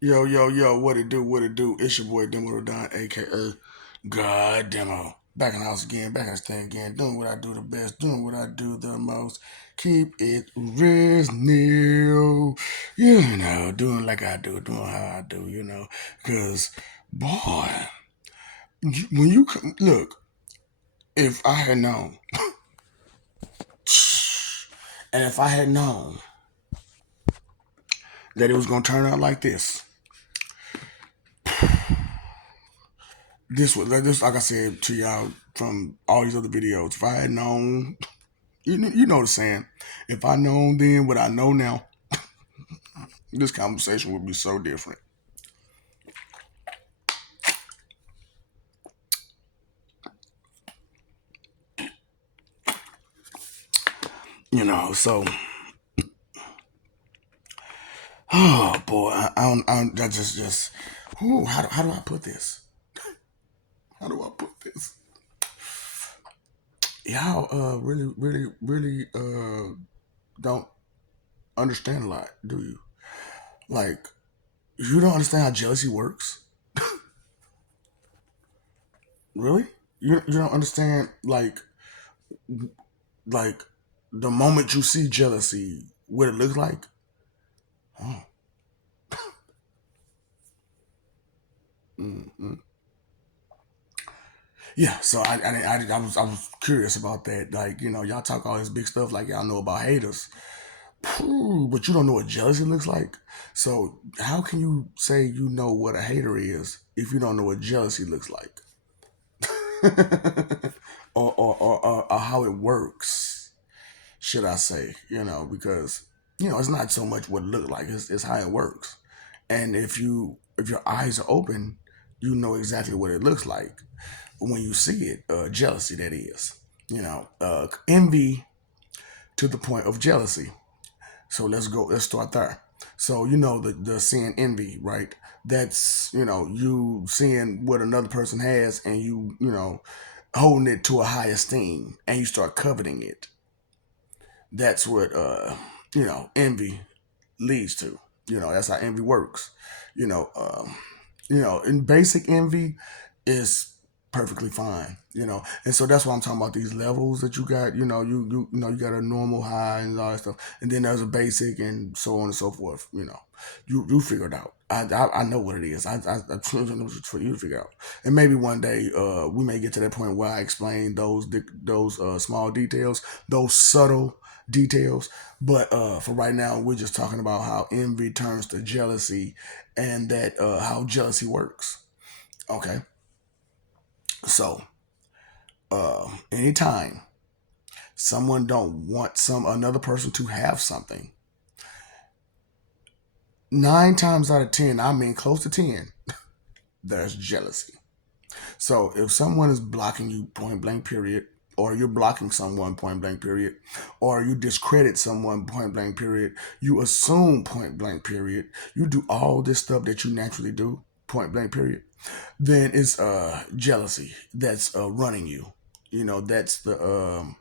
Yo, yo, yo, what it do, what it do? It's your boy Demo Don, aka God Demo. Back in the house again, back in the stand again, doing what I do the best, doing what I do the most. Keep it real, doing like I do, doing how I do, Because, boy, when look, if I had known, and if I had known that it was going to turn out like this, like I said to y'all from all these other videos, if I had known, you know the saying, if I known then what I know now, this conversation would be so different. So, oh boy, that just, how do I put this? How do I put this? Y'all, really, really, really, don't understand a lot, do you? Like, you don't understand how jealousy works? Really? You don't understand, like the moment you see jealousy, what it looks like? Oh. Mm-hmm. Yeah, so I was curious about that. Like, y'all talk all this big stuff like y'all know about haters. Phew, but you don't know what jealousy looks like. So how can you say you know what a hater is if you don't know what jealousy looks like? or how it works, should I say, because it's not so much what it looks like, it's how it works. And if your eyes are open, you know exactly what it looks like when you see it. Jealousy, that is, envy to the point of jealousy. So let's start there. So the seeing envy, right? That's you seeing what another person has, and you holding it to a high esteem, and you start coveting it. That's what envy leads to. That's how envy works. You know, um, in basic envy is perfectly fine. And so that's why I'm talking about these levels that you got. You got a normal high and all that stuff, and then there's a basic and so on and so forth. You figure it out. I know what it is. I for you to figure out, and maybe one day we may get to that point where I explain those small details, those subtle details. But for right now, we're just talking about how envy turns to jealousy, and that how jealousy works. Okay, so anytime someone don't want some another person to have something, 9 times out of 10, I mean close to 10, there's jealousy. So if someone is blocking you point blank period, or you're blocking someone point blank period, or you discredit someone point blank period, you assume point blank period, you do all this stuff that you naturally do point blank period, then it's jealousy that's running you. That's the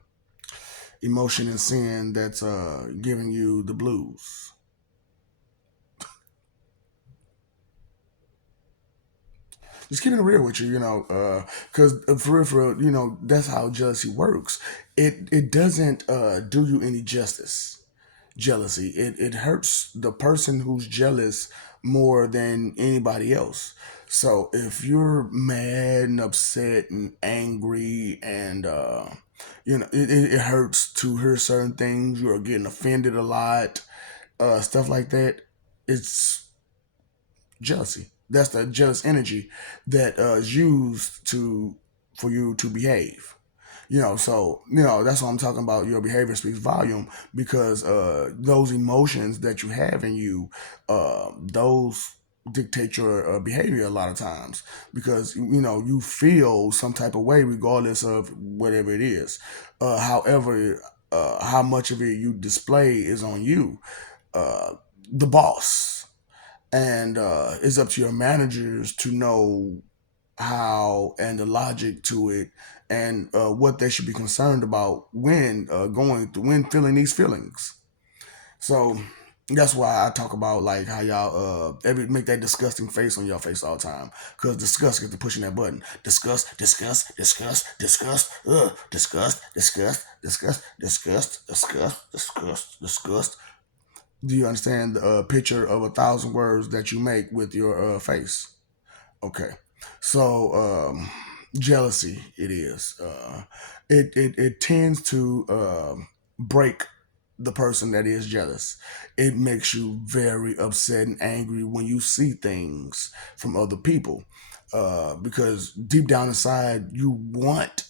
emotion and sin that's giving you the blues. Just keeping it real with you, because for real, that's how jealousy works. It doesn't do you any justice. Jealousy, it hurts the person who's jealous more than anybody else. So if you're mad and upset and angry, and it hurts to hear certain things, you're getting offended a lot, stuff like that, it's jealousy. That's the jealous energy that is used to for you to behave. So that's what I'm talking about. Your behavior speaks volume, because those emotions that you have in you, those dictate your behavior a lot of times, because you feel some type of way regardless of whatever it is. However, how much of it you display is on you, uh, the boss, and it's up to your managers to know how and the logic to it, and what they should be concerned about when going through when feeling these feelings. So That's why I talk about like how y'all every make that disgusting face on your face all the time. Cause disgust gets to pushing that button. Disgust, disgust, disgust, disgust, disgust, disgust, disgust, disgust, disgust, disgust, disgust. Do you understand the picture of a thousand words that you make with your face? Okay. So jealousy it is. It tends to break the person that is jealous. It makes you very upset and angry when you see things from other people. Because deep down inside you want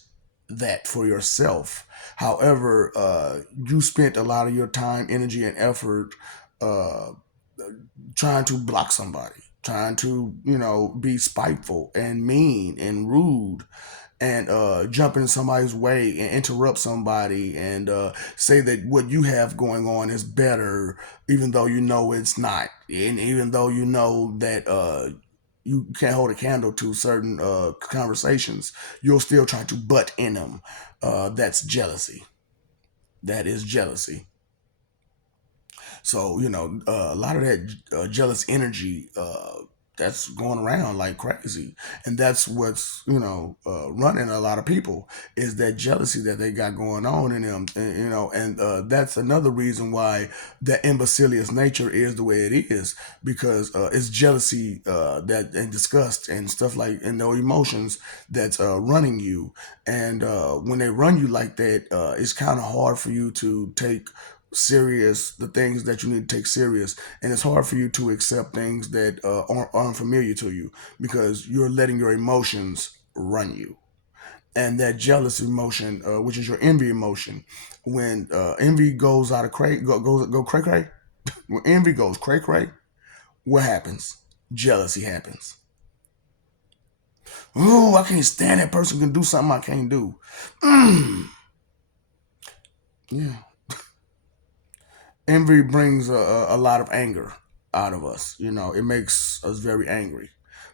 that for yourself. However, you spent a lot of your time, energy, and effort uh, trying to block somebody, trying to, be spiteful and mean and rude and jump in somebody's way and interrupt somebody and say that what you have going on is better, even though you know it's not. And even though you know that you can't hold a candle to certain conversations, you'll still try to butt in them. That's jealousy. That is jealousy. So a lot of that jealous energy that's going around like crazy, and that's what's running a lot of people is that jealousy that they got going on in them, and that's another reason why that imbecilious nature is the way it is because it's jealousy that and disgust and stuff like and no emotions that's running you, and when they run you like that, it's kind of hard for you to take serious the things that you need to take serious, and it's hard for you to accept things that aren't unfamiliar to you because you're letting your emotions run you. And that jealous emotion, which is your envy emotion, when envy goes out of go cray cray, when envy goes cray cray, what happens? Jealousy happens. Oh, I can't stand that person can do something I can't do. Mm, yeah, envy brings a lot of anger out of us. It makes us very angry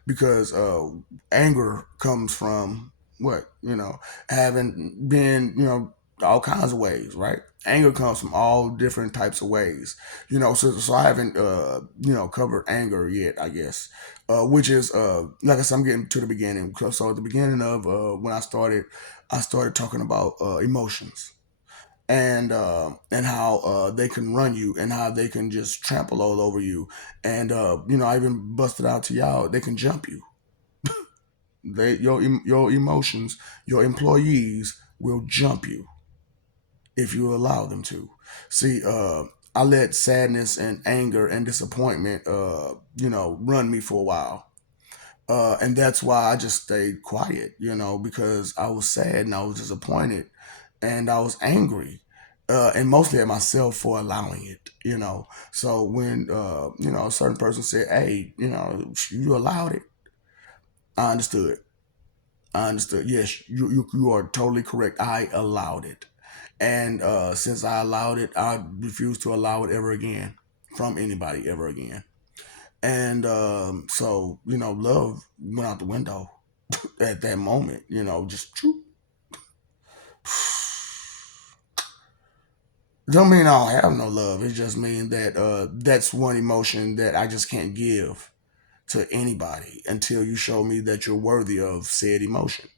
because anger comes from what having been all kinds of ways, right? Anger comes from all different types of ways. So I haven't covered anger yet, I guess, which is like I said, I'm getting to the beginning. So at the beginning of when I started talking about emotions and how they can run you and how they can just trample all over you, and I even busted out to y'all, they can jump you. Your emotions, your employees will jump you if you allow them to. See, I let sadness and anger and disappointment run me for a while, and that's why I just stayed quiet, because I was sad and I was disappointed and I was angry, and mostly at myself for allowing it, So when a certain person said, "Hey, you allowed it," I understood. I understood. Yes, you are totally correct. I allowed it, and since I allowed it, I refuse to allow it ever again from anybody ever again. And so love went out the window at that moment. Just don't mean I don't have no love. It just means that that's one emotion that I just can't give to anybody until you show me that you're worthy of said emotion.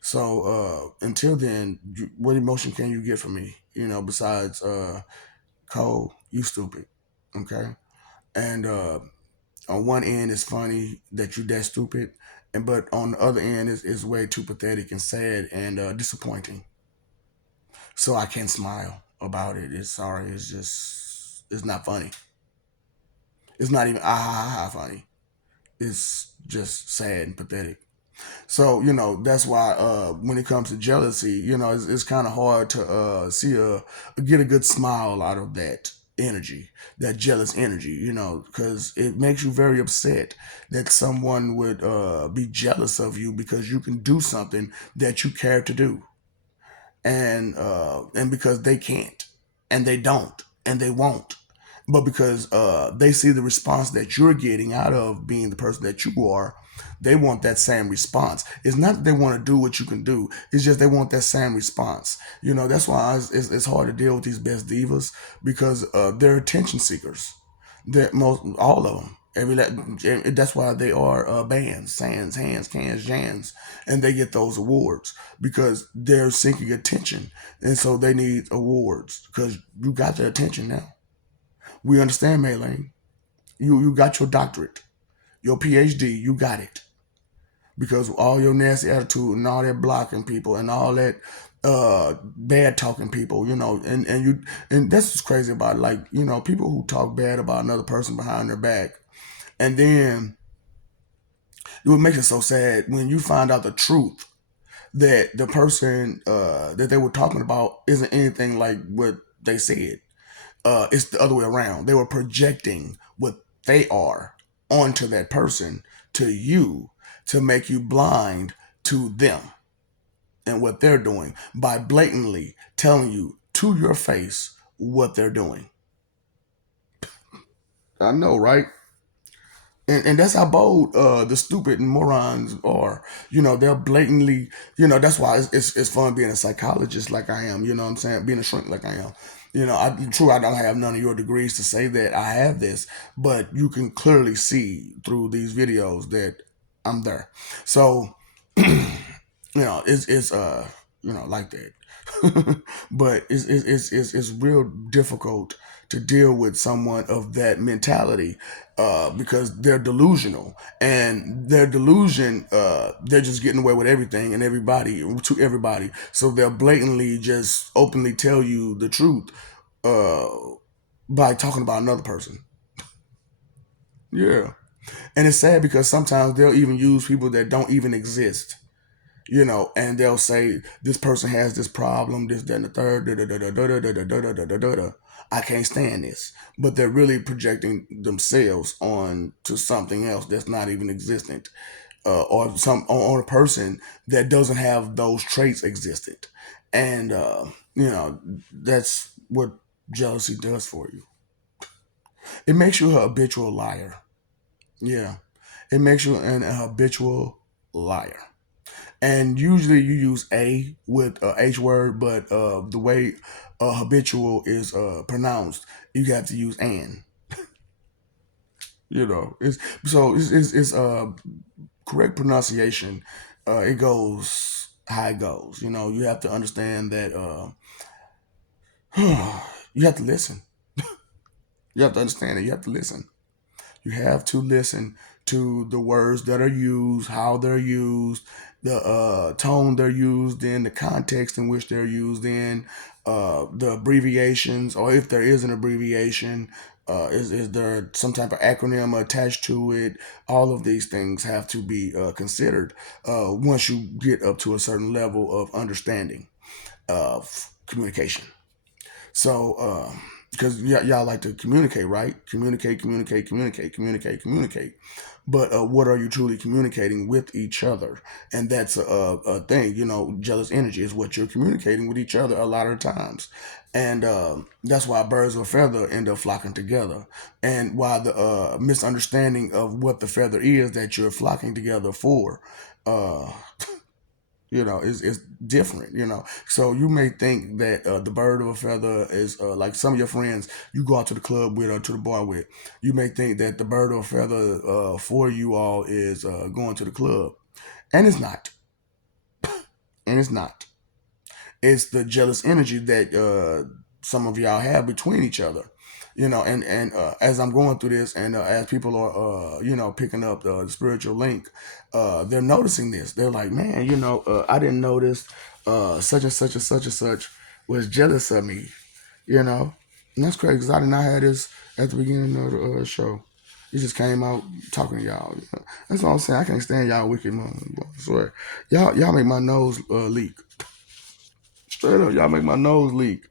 So until then, what emotion can you get from me? Besides Cole, you stupid. Okay, and on one end it's funny that you that stupid, and but on the other end is way too pathetic and sad and disappointing. So I can't smile about it. It's sorry. It's just it's not funny. It's not even funny. It's just sad and pathetic. So that's why when it comes to jealousy, it's kind of hard to see get a good smile out of that energy, that jealous energy, because it makes you very upset that someone would be jealous of you because you can do something that you care to do, and because they can't and they don't and they won't, but because they see the response that you're getting out of being the person that you are, they want that same response. It's not that they want to do what you can do, it's just they want that same response. That's why it's hard to deal with these best divas because they're attention seekers. That most all of them. That's why they are bands, Sans, Hands, Cans, Jans, and they get those awards because they're seeking attention, and so they need awards because you got their attention now. We understand, Maylene. You got your doctorate, your PhD, you got it because all your nasty attitude and all that blocking people and all that bad talking people, and that's what's crazy about it. Like, people who talk bad about another person behind their back, and then it would make it so sad when you find out the truth that the person that they were talking about isn't anything like what they said. It's the other way around. They were projecting what they are onto that person, to you, to make you blind to them and what they're doing by blatantly telling you to your face what they're doing. I know, right? And that's how bold the stupid morons are. They're blatantly, that's why it's fun being a psychologist like I am. You know what I'm saying? Being a shrink like I am. True, I don't have none of your degrees to say that I have this, but you can clearly see through these videos that I'm there. So, it's like that. But it's real difficult to deal with someone of that mentality because they're delusional, and their delusion, they're just getting away with everything and everybody to everybody, so they'll blatantly just openly tell you the truth uh, by talking about another person. Yeah. And it's sad because sometimes they'll even use people that don't even exist, and they'll say this person has this problem, this, that, and the third, da da da da da da da da da da da da da. I can't stand this, but they're really projecting themselves on to something else that's not even existent, or on a person that doesn't have those traits existent, and that's what jealousy does for you. It makes you a habitual liar. Yeah, it makes you an habitual liar. And usually you use a with H word, but the way habitual is pronounced, you have to use an. It's correct pronunciation. It goes how it goes. You have to understand that you have to listen. You have to understand it. You have to listen. You have to listen to the words that are used, how they're used, the tone they're used in, the context in which they're used in, the abbreviations, or if there is an abbreviation, is there some type of acronym attached to it? All of these things have to be considered once you get up to a certain level of understanding of communication. So, because y'all like to communicate, right? Communicate, communicate, communicate, communicate, communicate. But what are you truly communicating with each other? And that's a thing. Jealous energy is what you're communicating with each other a lot of times. And that's why birds of a feather end up flocking together. And why the misunderstanding of what the feather is that you're flocking together for. Uh, is different. So you may think that the bird of a feather is like some of your friends you go out to the club with or to the bar with. You may think that the bird of a feather for you all is going to the club, and it's not. And it's not. It's the jealous energy that some of y'all have between each other. And as I'm going through this, and as people are picking up the spiritual link, they're noticing this. They're like, man, I didn't notice such and such and such and such was jealous of me. And that's crazy because I did not have this at the beginning of the show. It just came out talking to y'all. That's what I'm saying. I can't stand y'all wicked man. I swear, y'all make my nose leak. Straight up, y'all make my nose leak.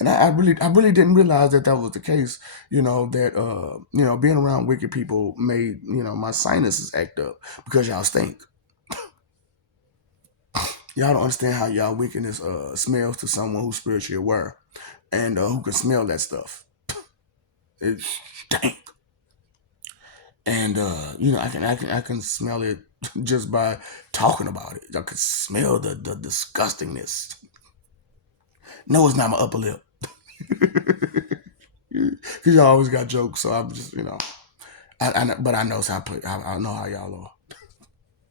And I really didn't realize that that was the case. That being around wicked people made my sinuses act up because y'all stink. Y'all don't understand how y'all wickedness smells to someone who's spiritually aware and who can smell that stuff. It stank, and I can smell it just by talking about it. I can smell the disgustingness. No, it's not my upper lip. Cause y'all always got jokes, so I'm just but I know how I know how y'all are.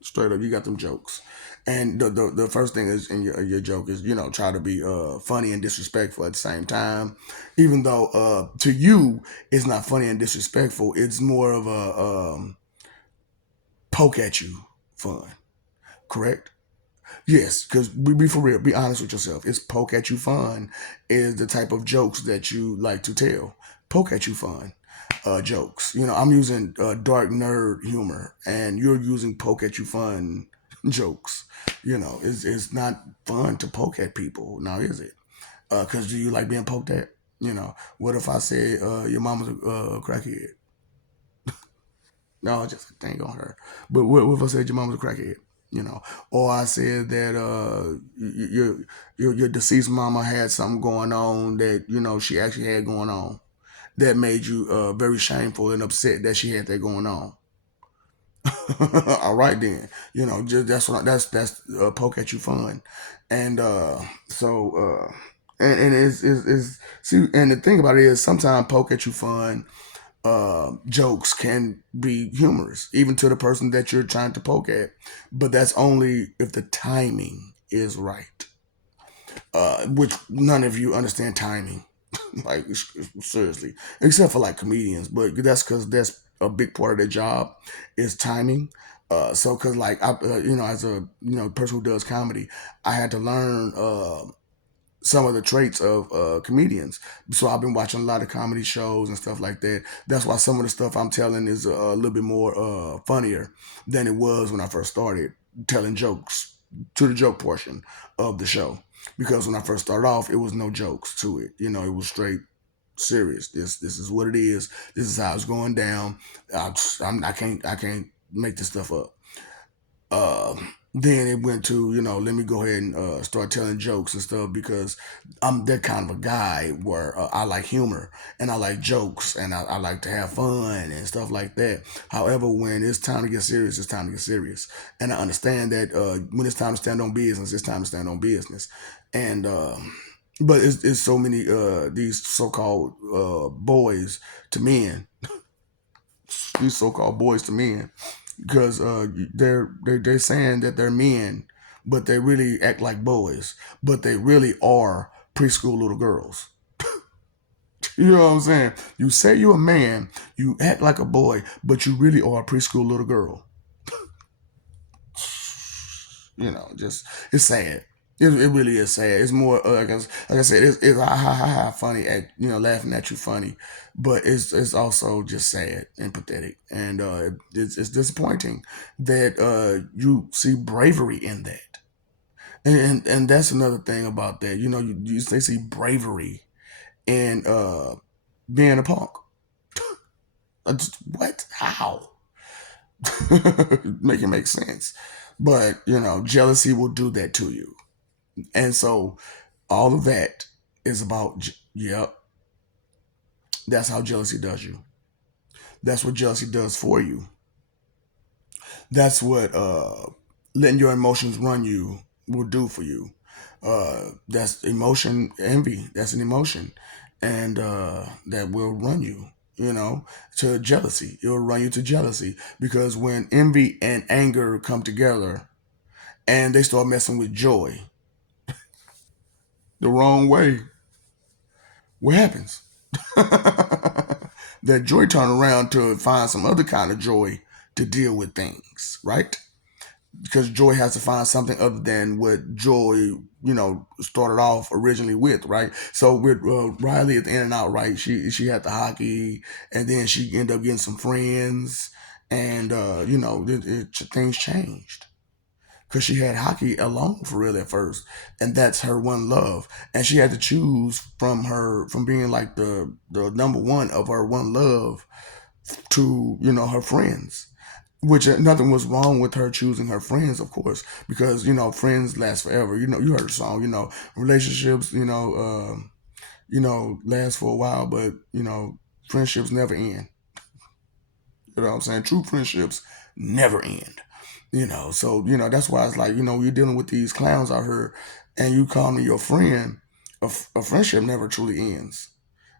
Straight up, you got them jokes. And the first thing is in your joke is try to be funny and disrespectful at the same time, even though to you it's not funny and disrespectful. It's more of a poke at you fun, correct? Yes, because be for real, be honest with yourself. It's poke at you fun is the type of jokes that you like to tell. Poke at you fun jokes. I'm using dark nerd humor, and you're using poke at you fun jokes. It's not fun to poke at people now, is it? Because do you like being poked at? What if I say your mama's a crackhead? No, just ain't gonna hurt. But what if I said your mom was a crackhead? Or I said that your deceased mama had something going on that she actually had going on that made you very shameful and upset that she had that going on. All right then, just that's poke at you fun, and and it's see, and the thing about it is sometimes poke at you fun jokes can be humorous, even to the person that you're trying to poke at. But that's only if the timing is right, which none of you understand timing. Like, seriously, except for like comedians. But that's because that's a big part of their job is timing. So, because like as a person who does comedy, I had to learn some of the traits of comedians. So I've been watching a lot of comedy shows and stuff like that. That's why some of the stuff I'm telling is a little bit more funnier than it was when I first started telling jokes to the joke portion of the show. Because when I first started off, it was no jokes to it. It was straight serious. This is what it is. This is how it's going down. I can't make this stuff up. Then it went to let me go ahead and start telling jokes and stuff because I'm that kind of a guy where I like humor and I like jokes and I like to have fun and stuff like that. However, when it's time to get serious, it's time to get serious, and I understand that when it's time to stand on business, it's time to stand on business. And but it's so many these so-called boys to men, these so-called boys to men, because they're saying that they're men, but they really act like boys, but they really are preschool little girls. You know what I'm saying? You say you're a man, you act like a boy, but you really are a preschool little girl. Just it's sad. It really is sad. It's more like I said, it's ha ha ha ha funny at laughing at you funny, but it's also just sad and pathetic, and it's disappointing that you see bravery in that, and that's another thing about that. They see bravery in being a punk. What? How? Make it make sense. But jealousy will do that to you. And so all of that is about, yep, that's how jealousy does you. That's what jealousy does for you. That's what letting your emotions run you will do for you. That's emotion, envy. That's an emotion. And that will run you, to jealousy. It will run you to jealousy because when envy and anger come together and they start messing with joy the wrong way, what happens? That joy turn around to find some other kind of joy to deal with things, right? Because joy has to find something other than what joy, started off originally with, right? So with Riley at the In and Out, right? She had the hockey, and then she ended up getting some friends, and things changed because she had hockey alone for real at first, and that's her one love, and she had to choose from being like the number one of her one love to her friends, which nothing was wrong with her choosing her friends, of course, because friends last forever. You heard the song. Relationships last for a while, but friendships never end. You know what I'm saying? True friendships never end. So that's why it's like you're dealing with these clowns out here, and you call me your friend. A friendship never truly ends.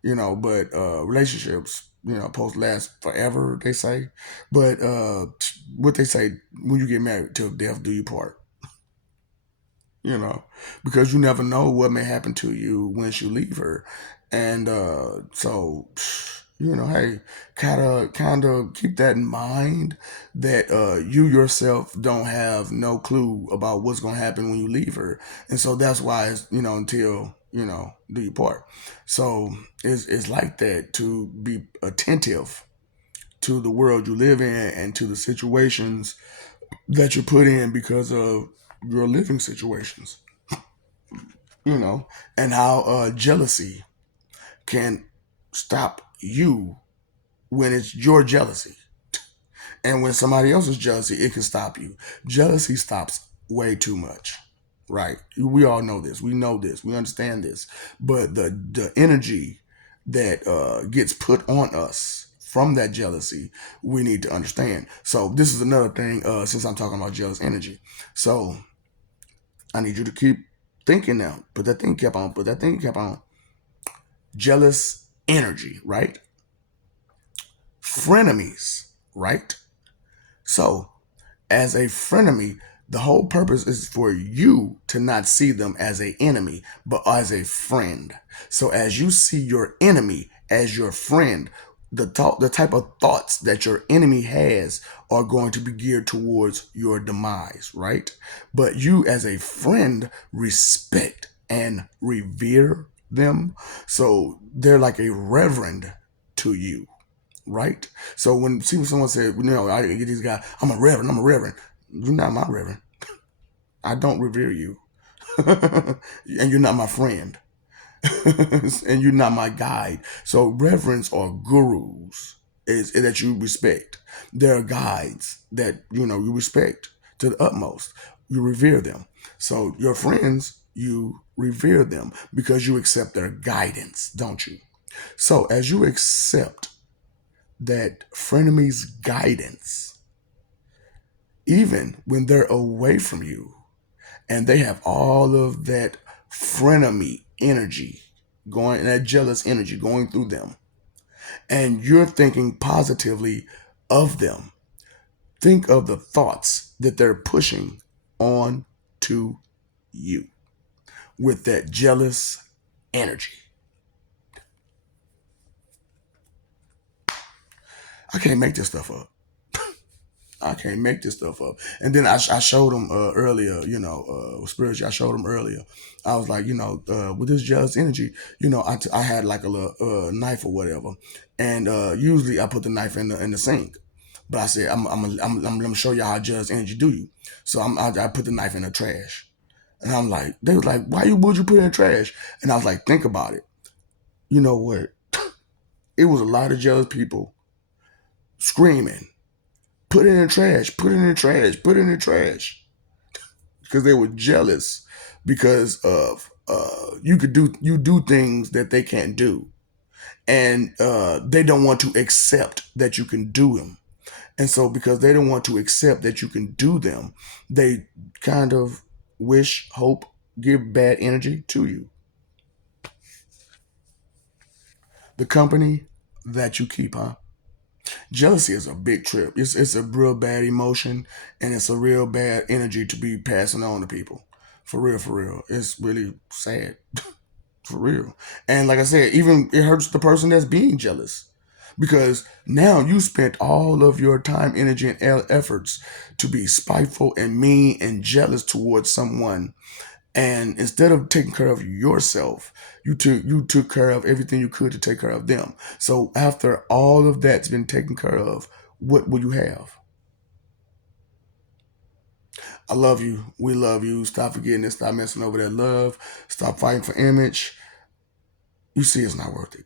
But relationships, supposed to last forever, they say. But what they say, when you get married, till death do you part. you know, because you never know what may happen to you once you leave her. And so, hey, kind of keep that in mind, that you yourself don't have no clue about what's going to happen when you leave her. And so that's why it's, until, do you part. So it's like that, to be attentive to the world you live in and to the situations that you're put in because of your living situations, and how jealousy can stop you when it's your jealousy. And when somebody else's jealousy, it can stop you. Jealousy stops way too much, right? We all know this. We know this. We understand this. But the energy that gets put on us from that jealousy, we need to understand. So this is another thing, since I'm talking about jealous energy. So I need you to keep thinking now. Put that thing cap on. Put that thing cap on. Jealous energy, right? Frenemies, right? So, as a frenemy, the whole purpose is for you to not see them as an enemy, but as a friend. So, as you see your enemy as your friend, the type of thoughts that your enemy has are going to be geared towards your demise, right? But you, as a friend, respect and revere them. So they're like a reverend to you, right? So when someone said, I get these guys, I'm a reverend. You're not my reverend. I don't revere you, and you're not my friend, and you're not my guide. So reverends are gurus, is that you respect. They're guides that you respect to the utmost. You revere them. So your friends, you revere them because you accept their guidance, don't you? So as you accept that frenemy's guidance, even when they're away from you and they have all of that frenemy energy going, that jealous energy going through them, and you're thinking positively of them, think of the thoughts that they're pushing on to you with that jealous energy. I can't make this stuff up. I can't make this stuff up. And then I showed him earlier, spiritually, I showed him earlier. I was like, with this jealous energy, I had like a little knife or whatever. And usually I put the knife in the sink. But I said, I'm going to show you how jealous energy do you. So I put the knife in the trash. And I'm like, they was like, would you put it in the trash? And I was like, think about it. You know what? It was a lot of jealous people screaming, put it in the trash, put it in the trash, put it in the trash. Because they were jealous because of you do things that they can't do. And they don't want to accept that you can do them. And so because they don't want to accept that you can do them, they kind of wish, hope, give bad energy to you. The company that you keep, huh? Jealousy is a big trip. It's a real bad emotion, and it's a real bad energy to be passing on to people. For real, for real. It's really sad. For real. And like I said, even it hurts the person that's being jealous. Because now you spent all of your time, energy, and efforts to be spiteful and mean and jealous towards someone, and instead of taking care of yourself, you took care of everything you could to take care of them. So after all of that's been taken care of, what will you have? I love you. We love you. Stop forgetting it. Stop messing over that love. Stop fighting for image. You see, it's not worth it.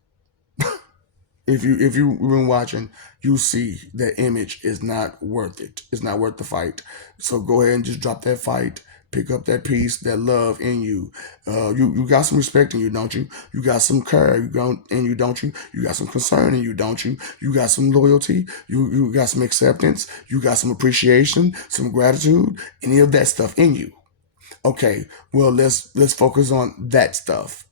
If you've been watching, you see that image is not worth it. It's not worth the fight. So go ahead and just drop that fight. Pick up that peace, that love in you. You got some respect in you, don't you? You got some care in you, don't you? You got some concern in you, don't you? You got some loyalty. You got some acceptance. You got some appreciation, some gratitude, any of that stuff in you. Okay, well let's focus on that stuff.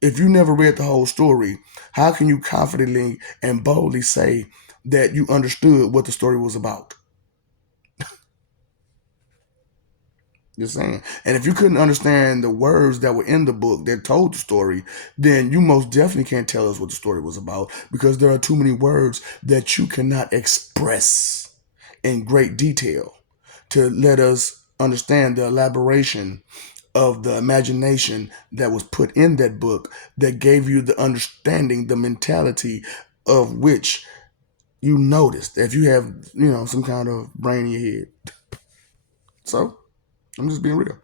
If you never read the whole story, how can you confidently and boldly say that you understood what the story was about? Just saying. And if you couldn't understand the words that were in the book that told the story, then you most definitely can't tell us what the story was about, because there are too many words that you cannot express in great detail to let us understand the elaboration of the imagination that was put in that book, that gave you the understanding, the mentality of which you noticed if you have, some kind of brain in your head. So I'm just being real.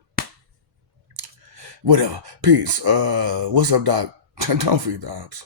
Whatever. Peace. What's up, Doc? Don't feed the ops.